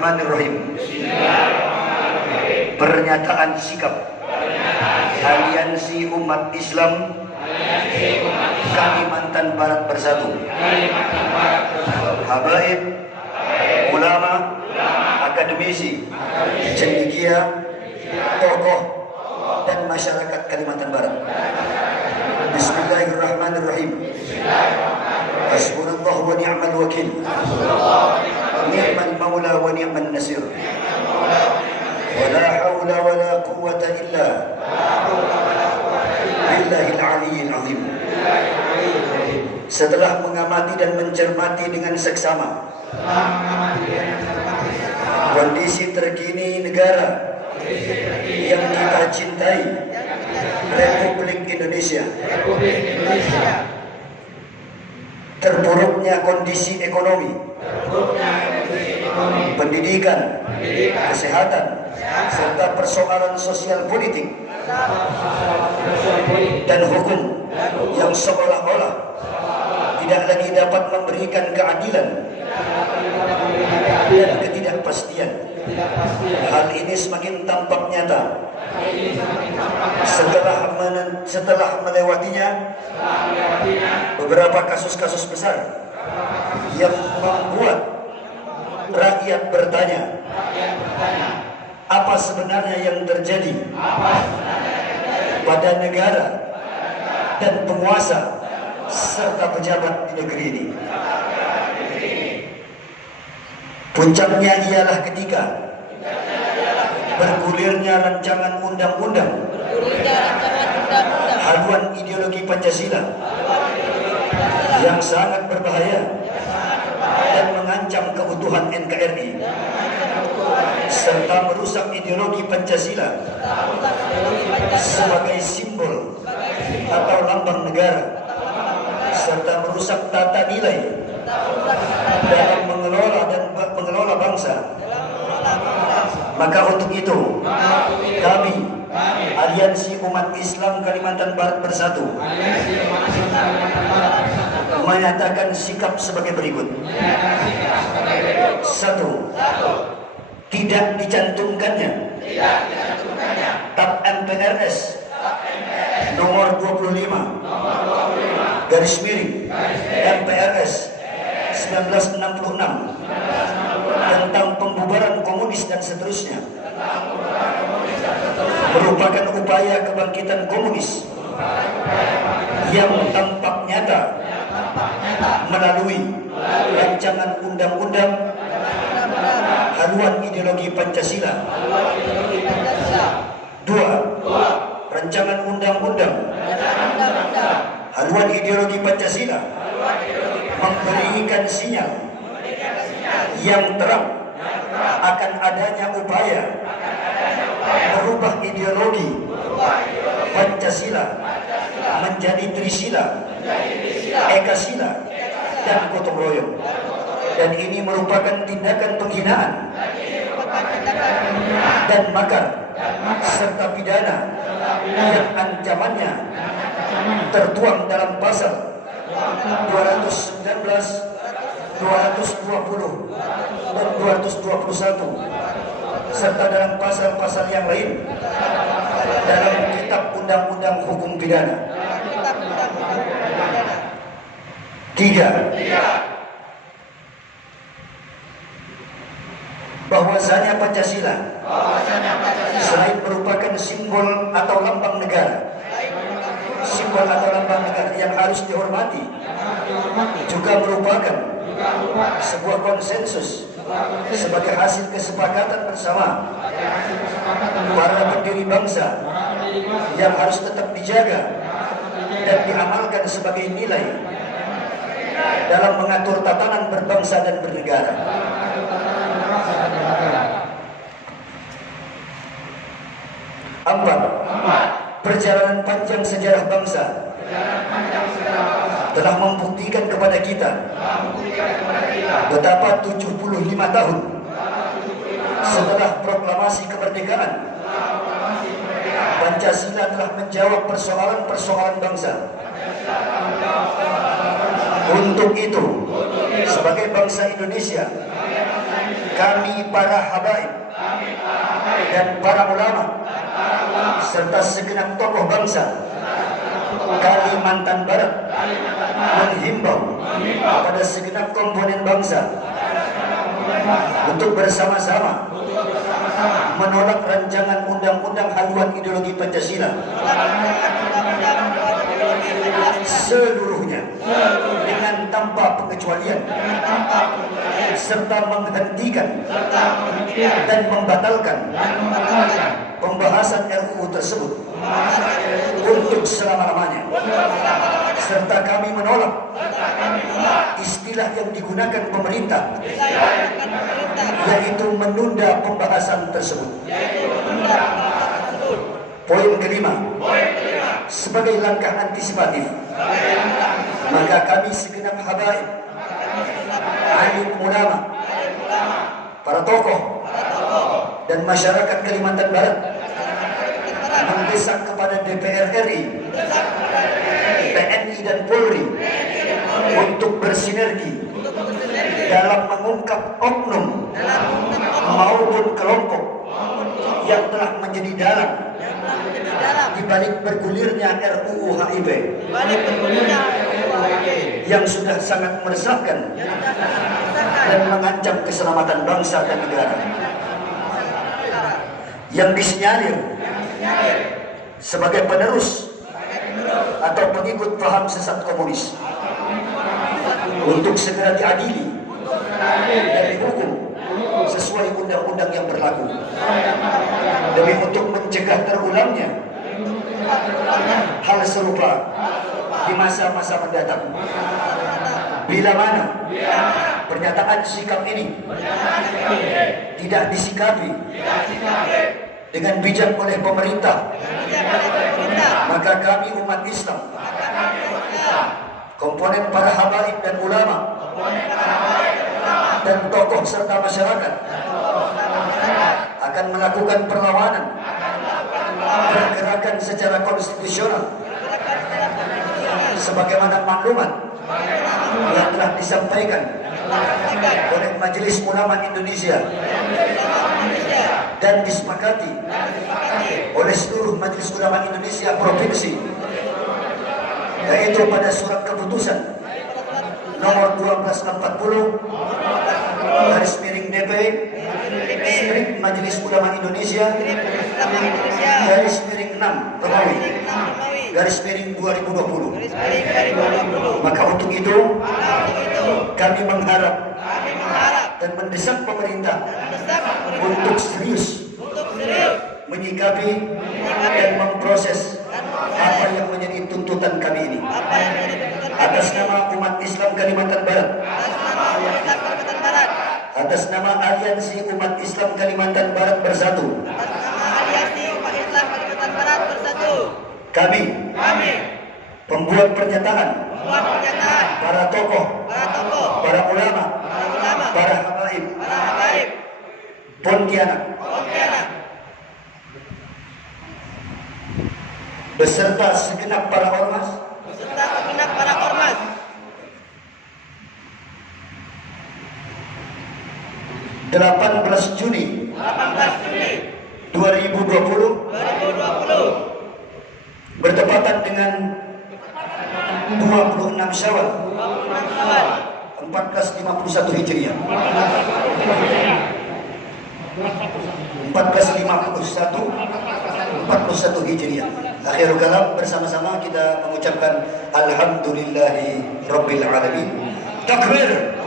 Bismillahirrahmanirrahim. Pernyataan sikap Aliansi Umat Islam Kalimantan Barat Bersatu. Habaib, ulama, akademisi, cendekia, tokoh, dan masyarakat Kalimantan Barat. Bismillahirrahmanirrahim. Hasbunallahu wa ni'mal wakil. Ni'mal maula wa ni'mal nasir. Wa la hawla wa la quwwata illa billahil aliyyil azim. Setelah mengamati dan mencermati dengan seksama kondisi terkini negara yang kita cintai, Republik Indonesia, terpuruknya kondisi ekonomi, pendidikan, kesehatan, serta persoalan sosial politik dan hukum yang seolah-olah tidak lagi dapat memberikan keadilan dan ketidakpastian. Hal ini semakin tampak nyata setelah melewatinya beberapa kasus-kasus besar yang membuat rakyat bertanya, apa sebenarnya yang terjadi pada negara dan penguasa serta pejabat di negeri ini. Puncaknya ialah ketika bergulirnya rancangan undang-undang haluan ideologi Pancasila yang sangat berbahaya dan mengancam keutuhan NKRI serta merusak ideologi Pancasila sebagai simbol atau lambang negara serta merusak tata nilai dalam mengelola bangsa. Maka untuk itu kami Aliansi Umat Islam Kalimantan Barat Bersatu menyatakan sikap sebagai berikut. 1. Tidak dicantumkannya TAP MPRS nomor 25 garis miring MPRS 1966 tentang pembubaran komunis dan seterusnya merupakan upaya kebangkitan komunis yang tampak nyata melalui rancangan undang-undang haluan ideologi Pancasila. 2. Rancangan undang-undang haluan ideologi Pancasila memberikan sinyal yang terang akan adanya upaya merubah ideologi Pancasila menjadi Trisila, Ekasila, dan gotong royong. Dan ini merupakan tindakan penghinaan dan makar serta pidana yang ancamannya tertuang dalam pasal 219, 220, dan 221 serta dalam pasal-pasal yang lain dalam Kitab Undang-Undang Hukum Pidana. 3. Bahwasanya Pancasila selain merupakan simbol atau lambang negara, yang harus dihormati, juga merupakan sebuah konsensus sebagai hasil kesepakatan bersama para pendiri bangsa yang harus tetap dijaga dan diamalkan sebagai nilai dalam mengatur tatanan berbangsa dan bernegara. 4. Perjalanan panjang sejarah bangsa telah membuktikan kepada kita betapa 75 tahun setelah proklamasi kemerdekaan, Pancasila telah menjawab persoalan-persoalan bangsa. Untuk itu, sebagai bangsa Indonesia, kami para habaib dan para ulama serta segenap tokoh bangsa Kalimantan Barat menghimbau pada segenap komponen bangsa untuk bersama-sama menolak rancangan undang-undang haluan ideologi Pancasila seluruhnya dengan tanpa pengecualian, serta menghentikan dan membatalkan pembahasan RUU tersebut untuk selama-lamanya, serta kami menolak istilah yang digunakan pemerintah yaitu menunda pembahasan tersebut. Poin kelima, sebagai langkah antisipatif, maka kami segenap habaib, alim ulama, para tokoh dan masyarakat Kalimantan Barat mendesak kepada DPR RI, TNI dan Polri untuk bersinergi dalam mengungkap oknum maupun kelompok yang telah menjadi dalang di balik bergulirnya RUU HIP yang sudah sangat meresahkan dan mengancam keselamatan bangsa dan negara, yang disinyalir sebagai penerus atau pengikut paham sesat komunis, untuk segera diadili dan dihukum sesuai undang-undang yang berlaku, demi untuk mencegah terulangnya hal serupa di masa-masa mendatang. Bila mana pernyataan sikap ini tidak disikapi dengan bijak oleh pemerintah, maka kami umat Islam, komponen para habaib dan ulama dan tokoh serta masyarakat akan melakukan perlawanan, pergerakan secara konstitusional sebagaimana maklumat yang telah disampaikan oleh Majelis Ulama Indonesia dan disepakati oleh seluruh Majelis Ulama Indonesia provinsi, yaitu pada surat keputusan nomor 1240/DP Majelis Ulama Indonesia /6/2020. Maka untuk itu kami mengharap dan mendesak pemerintah untuk serius menyikapi dan memproses apa yang menjadi tuntutan kami ini. Atas nama umat Islam Kalimantan Barat, atas nama Aliansi Umat Islam Kalimantan Barat Bersatu, kami pembuat pernyataan, para tokoh, para ulama, para habaib Pontianak, beserta segenap para ormas, 18 Juni 2020 bertepatan dengan 26 Syawal 1451 Hijriah. 1451 Hijriah. Akhirul kalam, bersama-sama kita mengucapkan alhamdulillahi rabbil alamin. Takbir.